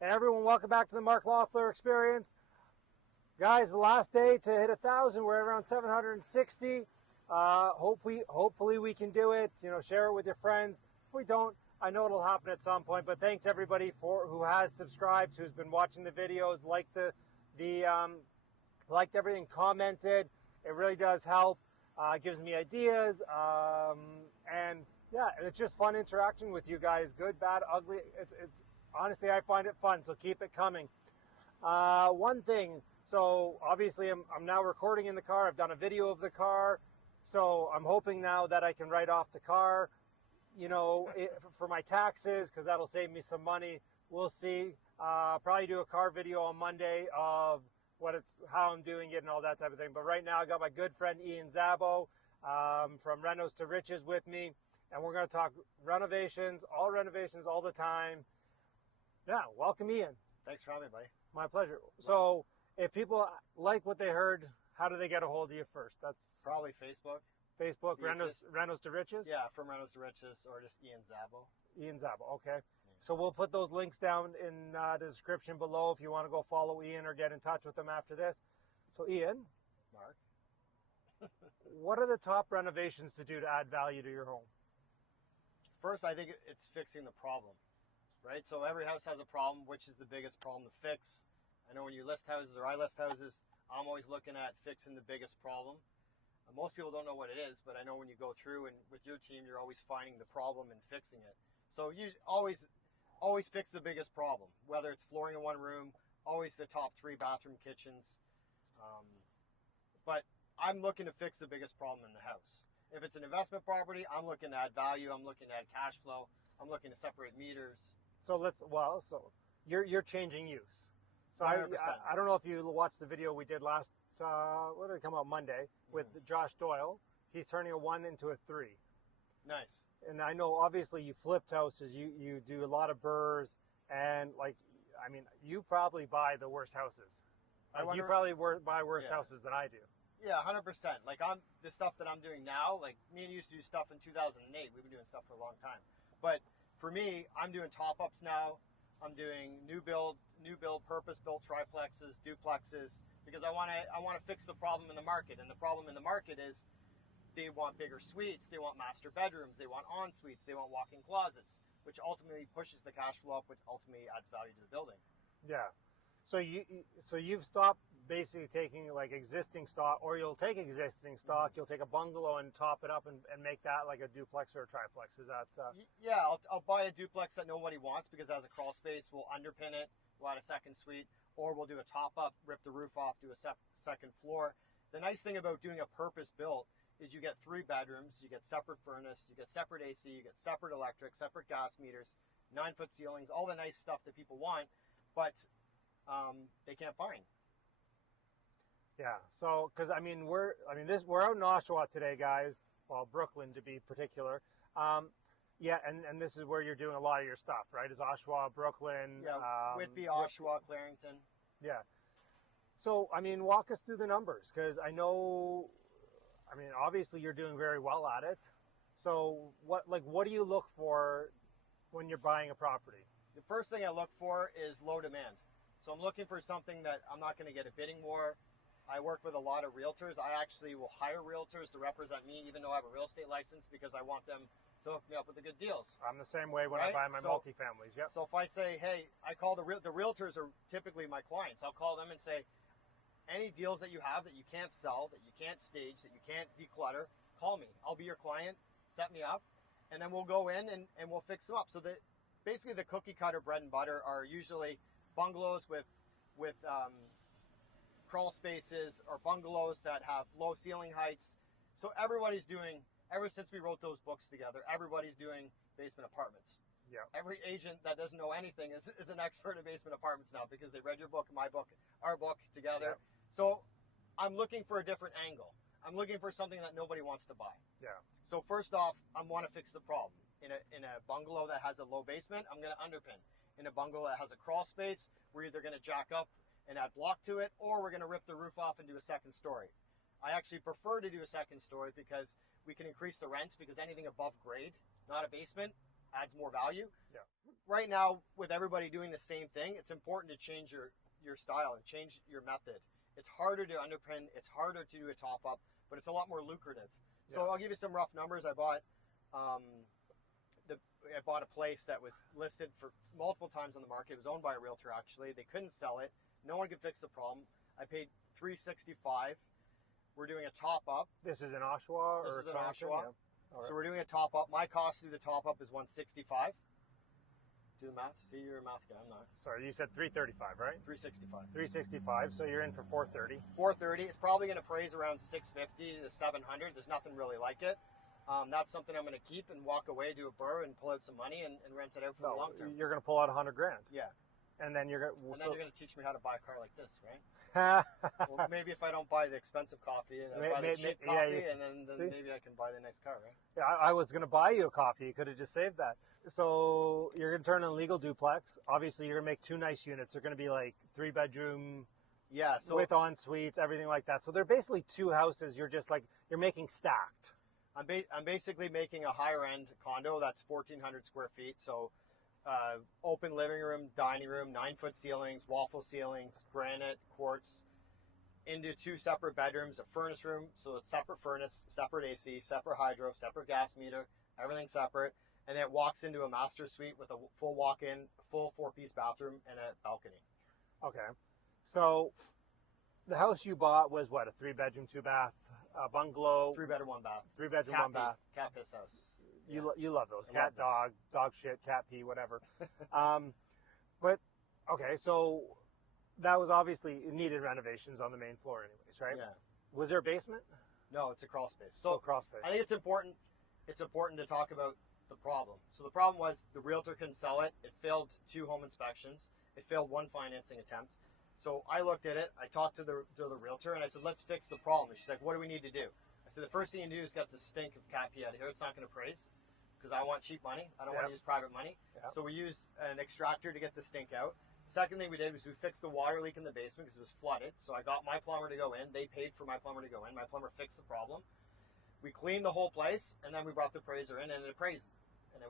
And everyone, welcome back to the Mark Loeffler Experience. Guys, the last day to hit 1,000. We're around 760. Hopefully we can do it. You know, share it with your friends. If we don't, I know it'll happen at some point. But thanks everybody who has subscribed, who's been watching the videos, liked everything, commented. It really does help. Gives me ideas, and yeah, and it's just fun interacting with you guys. Good, bad, ugly. It's honestly, I find it fun. So keep it coming. One thing. So obviously, I'm now recording in the car. I've done a video of the car. So I'm hoping now that I can write off the car, you know, for my taxes, because that'll save me some money. We'll see. Probably do a car video on Monday of how I'm doing it and all that type of thing. But right now I got my good friend Ian Szabo from Renos to Riches with me, and we're going to talk renovations all the time. Yeah, welcome Ian. Thanks for having me, buddy. My pleasure. So if people like what they heard, how do they get a hold of you first? That's probably Facebook. Renos to Riches? Yeah, from Renos to Riches, or just Ian Szabo. Ian Szabo, okay. So we'll put those links down in the description below if you want to go follow Ian or get in touch with him after this. So Ian, Mark, what are the top renovations to do to add value to your home? First, I think it's fixing the problem, right? So every house has a problem. Which is the biggest problem to fix? I know when you list houses or I list houses, I'm always looking at fixing the biggest problem. Most people don't know what it is, but I know when you go through and with your team, you're always finding the problem and fixing it. So you always fix the biggest problem, whether it's flooring in one room, always the top 3 bathroom kitchens. But I'm looking to fix the biggest problem in the house. If it's an investment property, I'm looking to add value. I'm looking to add cash flow. I'm looking to separate meters. So so you're changing use. So I don't know if you watched the video we did last, what did it come out Monday with Josh Doyle. He's turning a 1 into a 3. Nice. And I know obviously you flipped houses, you do a lot of burrs, and you probably buy the worst houses. You probably buy worse houses than I do. Yeah, 100%. Like the stuff that I'm doing now, like me and you used to do stuff in 2008. We've been doing stuff for a long time. But for me, I'm doing top-ups now. I'm doing new build, purpose-built triplexes, duplexes, because I want to fix the problem in the market. And the problem in the market is they want bigger suites, they want master bedrooms, they want en suites, they want walk-in closets, which ultimately pushes the cash flow up, which ultimately adds value to the building. Yeah. So you've stopped basically taking like existing stock, or you'll take existing stock, you'll take a bungalow and top it up and make that like a duplex or a triplex. Is that? Yeah, I'll buy a duplex that nobody wants because it has a crawl space. We'll underpin it, we'll add a second suite, or we'll do a top up, rip the roof off, do a second floor. The nice thing about doing a purpose built is you get 3 bedrooms, you get separate furnace, you get separate AC, you get separate electric, separate gas meters, 9-foot ceilings, all the nice stuff that people want, but they can't find. Yeah. So, because we're out in Oshawa today, guys. Well, Brooklyn to be particular. Yeah, and this is where you're doing a lot of your stuff, right? Is Oshawa, Brooklyn? Yeah, Whitby, Oshawa, Clarington. Yeah. So, walk us through the numbers, because I know, obviously you're doing very well at it. So, what do you look for when you're buying a property? The first thing I look for is low demand. So I'm looking for something that I'm not going to get a bidding war. I work with a lot of realtors. I actually will hire realtors to represent me, even though I have a real estate license, because I want them to hook me up with the good deals. I'm the same way when I buy my multifamilies. Yep. So if I say, hey, I call the realtors are typically my clients. I'll call them and say, any deals that you have that you can't sell, that you can't stage, that you can't declutter, call me. I'll be your client. Set me up, and then we'll go in and we'll fix them up. So basically the cookie cutter bread and butter are usually bungalows with crawl spaces, or bungalows that have low ceiling heights. So everybody's doing, ever since we wrote those books together, everybody's doing basement apartments. Yeah. Every agent that doesn't know anything is an expert in basement apartments now, because they read your book, my book, our book together. Yeah. So I'm looking for a different angle. I'm looking for something that nobody wants to buy. Yeah. So first off, I want to fix the problem. In a bungalow that has a low basement, I'm going to underpin. In a bungalow that has a crawl space, we're either going to jack up and add block to it, or we're going to rip the roof off and do a second story. I actually prefer to do a second story because we can increase the rents, because anything above grade, not a basement, adds more value. Yeah. right now, with everybody doing the same thing, it's important to change your style and change your method. It's harder to underpin. It's harder to do a top up, but it's a lot more lucrative. So I'll give you some rough numbers. I bought a place that was listed for multiple times on the market. It was owned by a realtor, actually. They couldn't sell it. No one could fix the problem. I paid $365. We're doing a top up. This is in Oshawa? This or is in Crampton? Oshawa. Yeah. So we're doing a top up. My cost to do the top up is $165. Do the math. See, you're a math guy. I'm not. Sorry, you said $335, right? $365. $365. So you're in for $430. $430. It's probably going to appraise around $650 to $700. There's nothing really like it. That's something I'm going to keep and walk away, do a burr, and pull out some money and rent it out for the long term. You're going to pull out $100,000. Yeah. And then you're going. And then you're going to teach me how to buy a car like this, right? Well, maybe if I don't buy the expensive coffee and I buy the cheap coffee, and then maybe I can buy the nice car, right? Yeah, I was going to buy you a coffee. You could have just saved that. So you're going to turn in a legal duplex. Obviously, you're going to make 2 nice units. They're going to be like 3-bedroom. Yeah. So with en suites, everything like that. So they're basically 2 houses. You're just like you're making stacked. I'm basically making a higher end condo that's 1,400 square feet. So. Open living room, dining room, 9-foot ceilings, waffle ceilings, granite, quartz, into 2 separate bedrooms, a furnace room, so it's separate furnace, separate AC, separate hydro, separate gas meter, everything separate, and then it walks into a master suite with a full walk-in, full 4-piece bathroom, and a balcony. Okay. So the house you bought was what, a 3-bedroom, 2-bath bungalow? 3-bedroom, 1 bath. 3-bedroom, 1 bath. Cat piss house. You love those. Cat, dog shit, cat pee, whatever. But, okay, so that was obviously, it needed renovations on the main floor anyways, right? Yeah. Was there a basement? No, it's a crawl space. So crawl space. I think it's important to talk about the problem. So the problem was the realtor couldn't sell it. It failed 2 home inspections. It failed 1 financing attempt. So I looked at it. I talked to the realtor, and I said, let's fix the problem. And she's like, what do we need to do? I said, the first thing you do is get the stink of cat pee out of here. It's not going to appraise because I want cheap money. I don't want to use private money. Yep. So we used an extractor to get the stink out. The second thing we did was we fixed the water leak in the basement because it was flooded. So I got my plumber to go in. They paid for my plumber to go in. My plumber fixed the problem. We cleaned the whole place, and then we brought the appraiser in, and it appraised. And then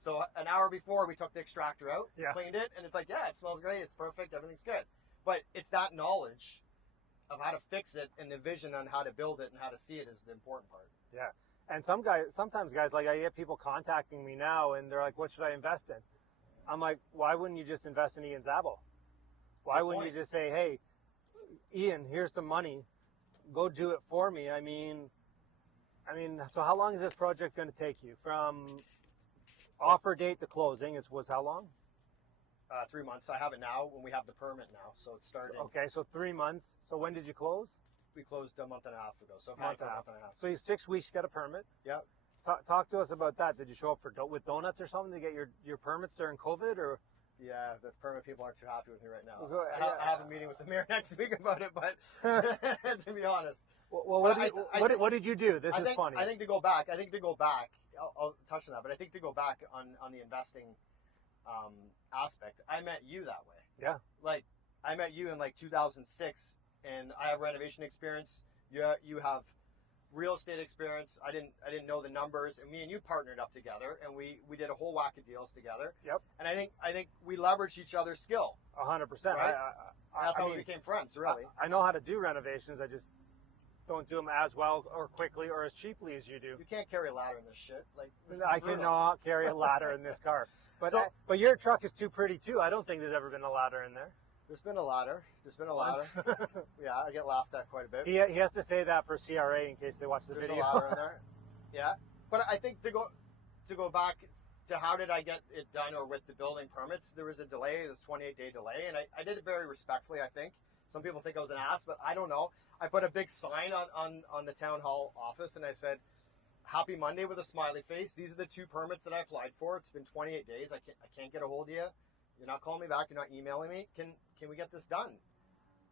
so an hour before, we took the extractor out, cleaned it, and it's like, yeah, it smells great. It's perfect. Everything's good. But it's that knowledge of how to fix it and the vision on how to build it and how to see it is the important part. Yeah. And sometimes guys, like I get people contacting me now and they're like, what should I invest in? I'm like, why wouldn't you just invest in Ian Szabo? Why wouldn't you just say, hey, Ian, here's some money. Go do it for me. I mean, so how long is this project going to take you? From offer date to closing was how long? 3 months. I have it now when we have the permit now. So it started. Okay, so 3 months. So when did you close? We closed a month and a half ago. So a month and a half. So you 6 weeks to get a permit? Yeah. Talk to us about that. Did you show up with donuts or something to get your permits during COVID, or? Yeah, the permit people aren't too happy with me right now. So, I have a meeting with the mayor next week about it, but to be honest. Well, what did you do? This is funny. I think to go back, I'll touch on that, but I think to go back on the investing aspect, I met you that way. Yeah. Like, I met you in like 2006, and I have renovation experience. You have real estate experience. I didn't know the numbers, and me and you partnered up together, and we did a whole whack of deals together. Yep. And I think we leveraged each other's skill. 100%. Right? That's how we became friends, really. I know how to do renovations. I just don't do them as well or quickly or as cheaply as you do. You can't carry a ladder in this shit. Like, I cannot carry a ladder in this car. But your truck is too pretty too. I don't think there's ever been a ladder in there. There's been a ladder. Yeah, I get laughed at quite a bit. He has to say that for CRA in case they watch the video. There's a ladder in there. Yeah, but I think to go back to how did I get it done or with the building permits, there was a delay. It was a 28-day delay, and I did it very respectfully. I think some people think I was an ass, but I don't know. I put a big sign on the town hall office, and I said, "Happy Monday" with a smiley face. These are the 2 permits that I applied for. It's been 28 days. I can't get a hold of you. You're not calling me back. You're not emailing me. Can we get this done?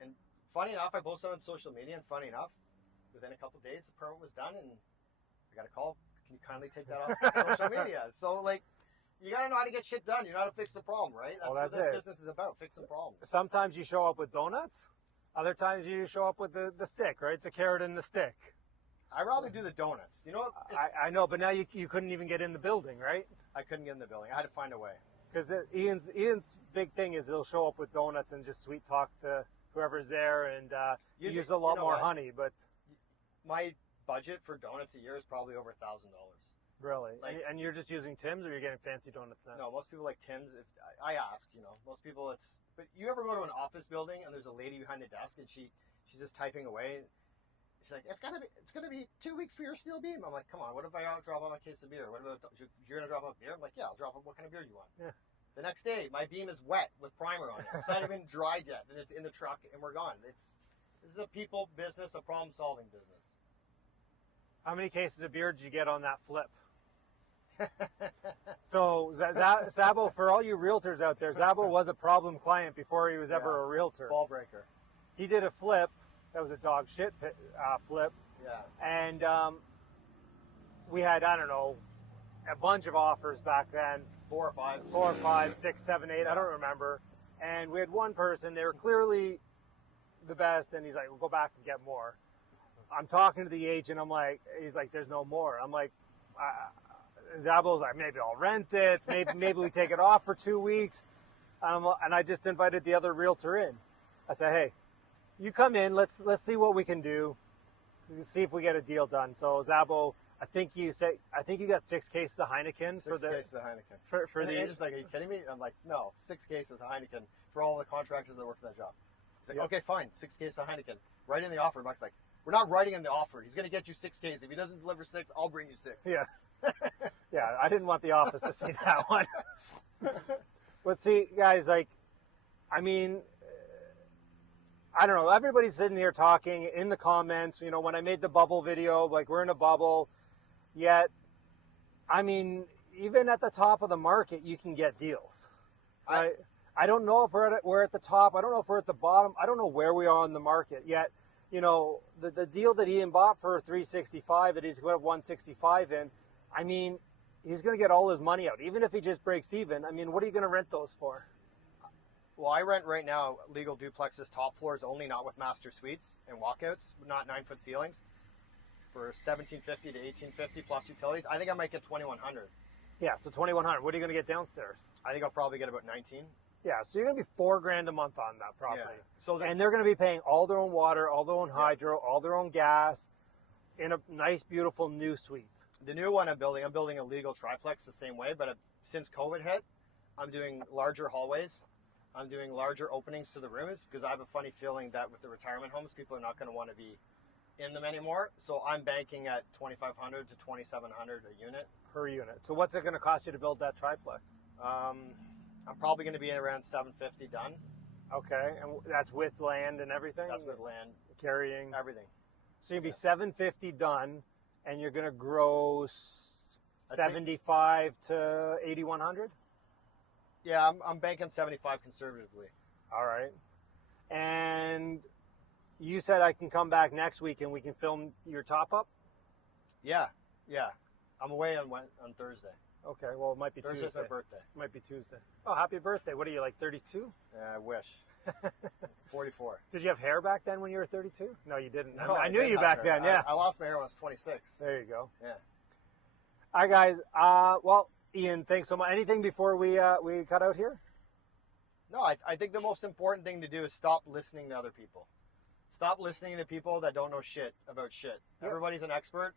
And funny enough, I posted on social media, and funny enough, within a couple of days, the permit was done, and I got a call. Can you kindly take that off social media? So, like, you got to know how to get shit done. You know how to fix the problem, right? That's what this business is about, fixing problems. Sometimes you show up with donuts. Other times you show up with the stick, right? It's a carrot and the stick. I'd rather do the donuts. You know what? I know, but now you couldn't even get in the building, right? I couldn't get in the building. I had to find a way. Because Ian's big thing is he'll show up with donuts and just sweet talk to whoever's there, and use a lot more honey. But my budget for donuts a year is probably over $1,000. Really? And you're just using Tim's, or you're getting fancy donuts now? No, most people like Tim's. If I ask, most people but you ever go to an office building and there's a lady behind the desk and she's just typing away. She's like, it's gonna be 2 weeks for your steel beam. I'm like, come on, what if I drop off a case of beer? What about you're gonna drop off beer? I'm like, yeah, I'll drop off. What kind of beer do you want? Yeah. The next day, my beam is wet with primer on it. It's not even dried yet, and it's in the truck, and we're gone. This is a people business, a problem-solving business. How many cases of beer did you get on that flip? So Szabo, for all you realtors out there, Szabo was a problem client before he was ever a realtor. Ball breaker. He did a flip. That was a dog shit flip. Yeah. And we had, I don't know, a bunch of offers back then. 4 or 5, 6, 7, 8. I don't remember. And we had one person. They were clearly the best. And he's like, "We'll go back and get more." I'm talking to the agent. He's like, "There's no more." I'm like, Szabo's like, "Maybe I'll rent it. Maybe we take it off for 2 weeks." And I just invited the other realtor in. I said, "Hey, you come in. Let's see what we can do. See if we get a deal done." So Szabo, I think you got 6 cases of Heineken. 6 cases of Heineken. For the agent's like, "Are you kidding me?" I'm like, "No, 6 cases of Heineken for all the contractors that work for that job." He's like, "Okay, fine, 6 cases of Heineken. Write in the offer." Mike's like, "We're not writing in the offer. He's going to get you 6 cases. If he doesn't deliver 6, I'll bring you 6. Yeah. Yeah, I didn't want the office to see that one. But see, guys, I don't know. Everybody's sitting here talking in the comments. When I made the bubble video, we're in a bubble. Yet, even at the top of the market, you can get deals. Right? I don't know if we're at the top. I don't know if we're at the bottom. I don't know where we are in the market yet. The deal that Ian bought for $365 that he's going to have $165 in. He's going to get all his money out, even if he just breaks even. What are you going to rent those for? Well, I rent right now legal duplexes, top floors only, not with master suites and walkouts, not 9-foot ceilings, for $1,750 to $1,850 plus utilities. I think I might get $2,100. Yeah, so $2,100. What are you going to get downstairs? I think I'll probably get about 19. Yeah, so you're going to be $4,000 a month on that property. Yeah. And they're going to be paying all their own water, all their own hydro, all their own gas, in a nice, beautiful new suite. The new one I'm building a legal triplex the same way, but since COVID hit, I'm doing larger hallways. I'm doing larger openings to the rooms because I have a funny feeling that with the retirement homes, people are not going to want to be in them anymore. So I'm banking at $2,500 to $2,700 a unit. Per unit. So what's it going to cost you to build that triplex? I'm probably going to be around $750 done. Okay, and that's with land and everything? That's with land. Carrying? Everything. So you'll be $750 done, and you're going to gross 75 to 8,100? Yeah, I'm banking 75 conservatively. All right. And you said I can come back next week and we can film your top up? Yeah. I'm away on Thursday. Okay, well, it might be Thursday's Tuesday. my birthday. It might be Tuesday. Oh, happy birthday. What are you, 32? I wish. 44. Did you have hair back then when you were 32? No, you didn't. No, I knew you back then, yeah. I lost my hair when I was 26. There you go. Yeah. All right, guys. Well, Ian, thanks so much. Anything before we cut out here? No, I think the most important thing to do is stop listening to other people. Stop listening to people that don't know shit about shit. Yep. Everybody's an expert.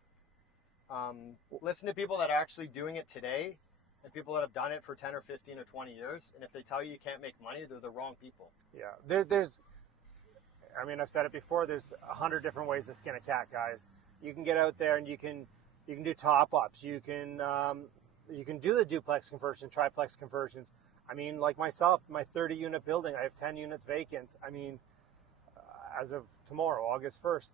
Listen to people that are actually doing it today and people that have done it for 10 or 15 or 20 years. And if they tell you can't make money, they're the wrong people. Yeah. I've said it before, there's 100 different ways to skin a cat, guys. You can get out there and you can do top-ups. You can do the duplex conversion, triplex conversions. Like myself, my 30-unit building, I have 10 units vacant. As of tomorrow, August 1st.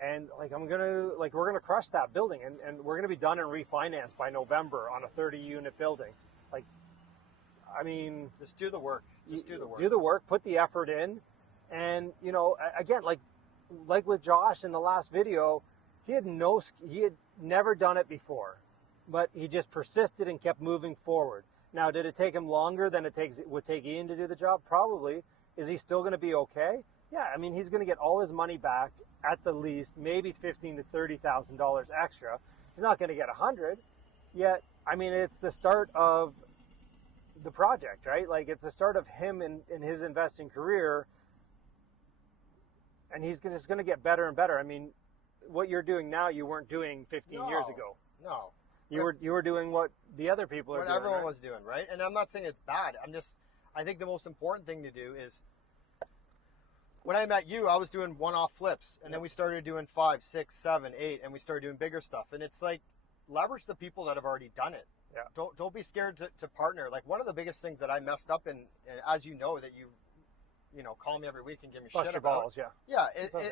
And we're gonna crush that building and we're gonna be done and refinanced by November on a 30-unit building. Just do the work. Do the work, put the effort in. And, again, like with Josh in the last video, he had never done it before, but he just persisted and kept moving forward. Now, did it take him longer than it would take Ian to do the job? Probably. Is he still going to be okay? Yeah, he's going to get all his money back at the least, maybe $15,000 to $30,000 extra. He's not going to get 100 yet. It's the start of the project, right? Like it's the start of him in his investing career, and he's just going to get better and better. I mean, what you're doing now, you weren't doing 15 years ago. No. You were doing what the other people are doing. What everyone right? was doing, right? And I'm not saying it's bad. I think the most important thing to do is, when I met you, I was doing one-off flips, and then we started doing 5, 6, 7, 8, and we started doing bigger stuff. And it's like, leverage the people that have already done it. Yeah. Don't be scared to partner. Like, one of the biggest things that I messed up in, and as you know, that you know, call me every week and give me Bust shit your about. balls, yeah. Yeah, Okay.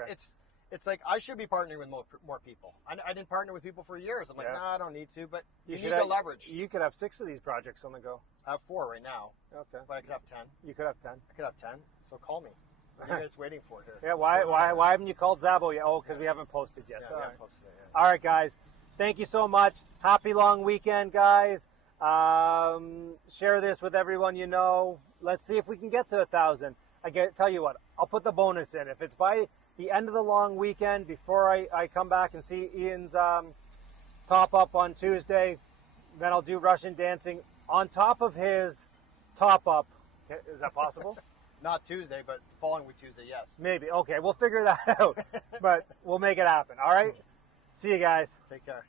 it's like I should be partnering with more people. I didn't partner with people for years. I'm like, nah, I don't need to. But you need to leverage. You could have 6 of these projects on the go. I have 4 right now. Okay. But I could have 10. You could have 10. I could have 10. So call me. What are you guys waiting for here? Yeah. Why haven't you called Szabo yet? Oh, because we haven't posted yet. Yeah, we haven't posted it yet. All right, guys. Thank you so much. Happy long weekend, guys. Share this with everyone you know. Let's see if we can get to 1,000. Tell you what, I'll put the bonus in. If it's by the end of the long weekend, before I come back and see Ian's top up on Tuesday, then I'll do Russian dancing on top of his top up. Is that possible? Not Tuesday, but the following week Tuesday, yes. Maybe. Okay, we'll figure that out. But we'll make it happen. All right? See you guys. Take care.